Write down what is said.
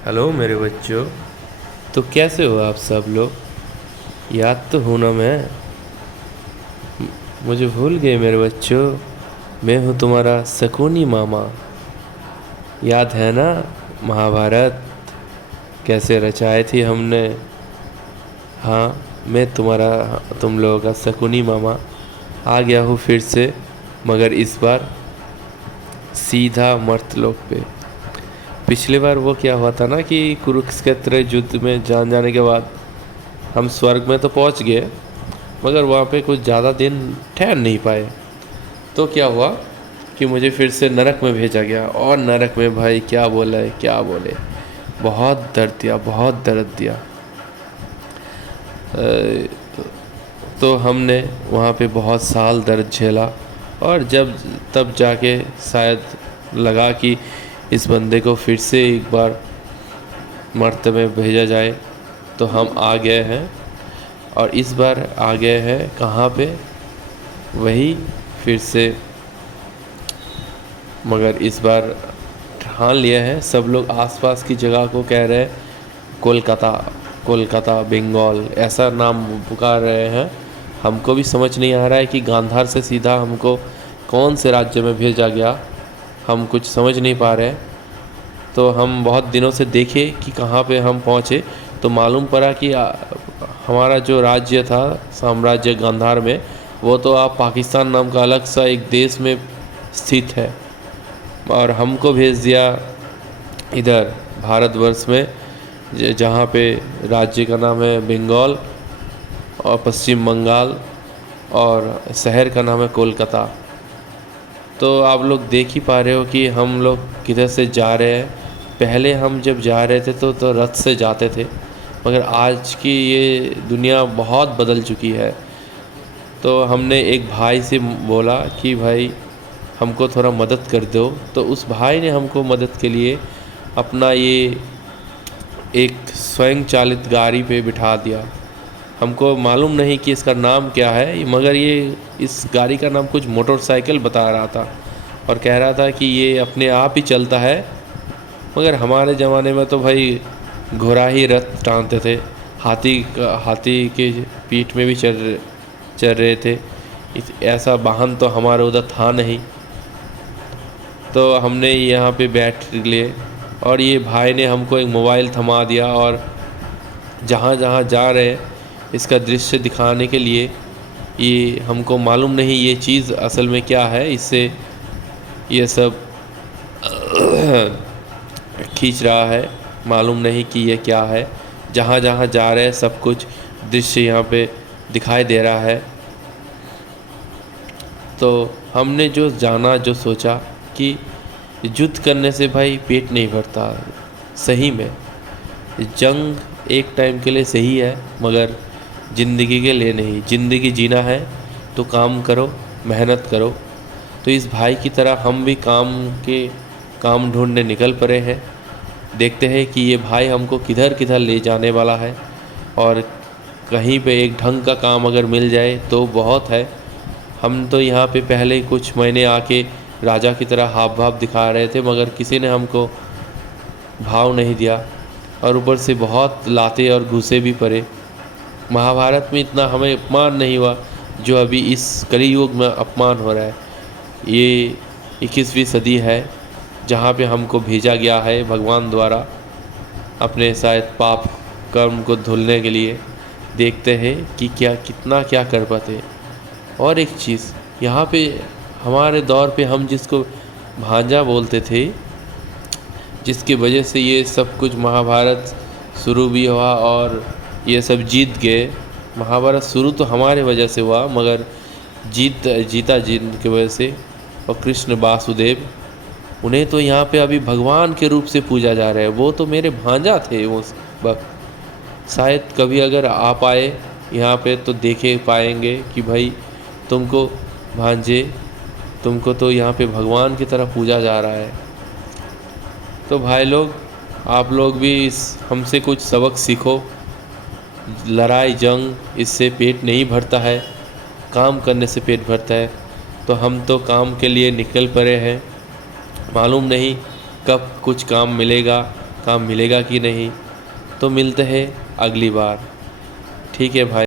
Hello मेरे बच्चों। तो कैसे हो आप सब लोग? याद तो हूँ ना मैं। मुझे भूल गए मेरे बच्चों। मैं हूँ तुम्हारा शकुनी मामा। याद है ना महाभारत कैसे रचाई थी हमने? हाँ, मैं तुम लोगों का शकुनी मामा आ गया हूँ फिर से, मगर इस बार सीधा मर्तलोक पे। पिछली बार वो क्या हुआ था ना कि कुरुक्षेत्र युद्ध में जान जाने के बाद हम स्वर्ग में तो पहुंच गए, मगर वहाँ पे कुछ ज़्यादा दिन ठहर नहीं पाए। तो क्या हुआ कि मुझे फिर से नरक में भेजा गया, और नरक में भाई क्या बोले क्या बोले, बहुत दर्द दिया, बहुत दर्द दिया। तो हमने वहाँ पे बहुत साल दर्द झेला, और जब तब जाके शायद लगा कि इस बंदे को फिर से एक बार मर्त में भेजा जाए, तो हम आ गए हैं। और इस बार आ गए हैं कहाँ पे? वही फिर से, मगर इस बार ठान लिया है। सब लोग आसपास की जगह को कह रहे हैं कोलकाता, कोलकाता बंगाल ऐसा नाम पुकार रहे हैं। हमको भी समझ नहीं आ रहा है कि गांधार से सीधा हमको कौन से राज्य में भेजा गया, हम कुछ समझ नहीं पा रहे हैं। तो हम बहुत दिनों से देखे कि कहाँ पे हम पहुँचे, तो मालूम पड़ा कि हमारा जो राज्य था, साम्राज्य गांधार में, वो तो आप पाकिस्तान नाम का अलग सा एक देश में स्थित है, और हमको भेज दिया इधर भारतवर्ष में, जहाँ पे राज्य का नाम है बंगाल और पश्चिम बंगाल, और शहर का नाम है कोलकाता। तो आप लोग देख ही पा रहे हो कि हम लोग किधर से जा रहे हैं। पहले हम जब जा रहे थे तो रथ से जाते थे, मगर आज की ये दुनिया बहुत बदल चुकी है। तो हमने एक भाई से बोला कि भाई हमको थोड़ा मदद कर दो, तो उस भाई ने हमको मदद के लिए अपना ये एक स्वयं चालित गाड़ी पे बिठा दिया। हमको मालूम नहीं कि इसका नाम क्या है, मगर ये इस गाड़ी का नाम कुछ मोटरसाइकिल बता रहा था, और कह रहा था कि ये अपने आप ही चलता है। मगर हमारे ज़माने में तो भाई घोड़ा ही रथ टांगते थे, हाथी के पीठ में भी चल रहे थे। ऐसा वाहन तो हमारे उधर था नहीं। तो हमने यहाँ पे बैठ लिए, और ये भाई ने हमको एक मोबाइल थमा दिया, और जहाँ जहाँ जा रहे हैं इसका दृश्य दिखाने के लिए, ये हमको मालूम नहीं ये चीज़ असल में क्या है, इससे ये सब खींच रहा है। मालूम नहीं कि ये क्या है। जहाँ जहाँ जा रहे हैं सब कुछ दृश्य यहाँ पे दिखाई दे रहा है। तो हमने जो जाना, जो सोचा कि युद्ध करने से भाई पेट नहीं भरता। सही में जंग एक टाइम के लिए सही है, मगर ज़िंदगी के लिए नहीं। ज़िंदगी जीना है तो काम करो, मेहनत करो। तो इस भाई की तरह हम भी काम ढूंढने निकल पड़े हैं। देखते हैं कि ये भाई हमको किधर किधर ले जाने वाला है, और कहीं पे एक ढंग का काम अगर मिल जाए तो बहुत है। हम तो यहाँ पे पहले कुछ महीने आके राजा की तरह हाव भाव दिखा रहे थे, मगर किसी ने हमको भाव नहीं दिया, और ऊपर से बहुत लाते और घूसे भी पड़े। महाभारत में इतना हमें अपमान नहीं हुआ जो अभी इस कलयुग में अपमान हो रहा है। ये 21वीं सदी है, जहाँ पे हमको भेजा गया है भगवान द्वारा अपने शायद पाप कर्म को धुलने के लिए। देखते हैं कि कितना क्या कर पाते। और एक चीज़ यहाँ पे, हमारे दौर पे हम जिसको भांजा बोलते थे, जिसकी वजह से ये सब कुछ महाभारत शुरू भी हुआ और ये सब जीत गए। महाभारत शुरू तो हमारे वजह से हुआ, मगर जीता जिनकी वजह से, और कृष्ण वासुदेव, उन्हें तो यहाँ पे अभी भगवान के रूप से पूजा जा रहा है। वो तो मेरे भांजा थे उस वक्त। शायद कभी अगर आ पाए यहाँ पे तो देखे पाएंगे कि भाई तुमको भांजे, तुमको तो यहाँ पे भगवान की तरह पूजा जा रहा है। तो भाई लोग, आप लोग भी इस हमसे कुछ सबक सीखो। लड़ाई जंग इससे पेट नहीं भरता है, काम करने से पेट भरता है। तो हम तो काम के लिए निकल पड़े हैं। मालूम नहीं कब कुछ काम मिलेगा, काम मिलेगा कि नहीं। तो मिलते हैं अगली बार। ठीक है भाई।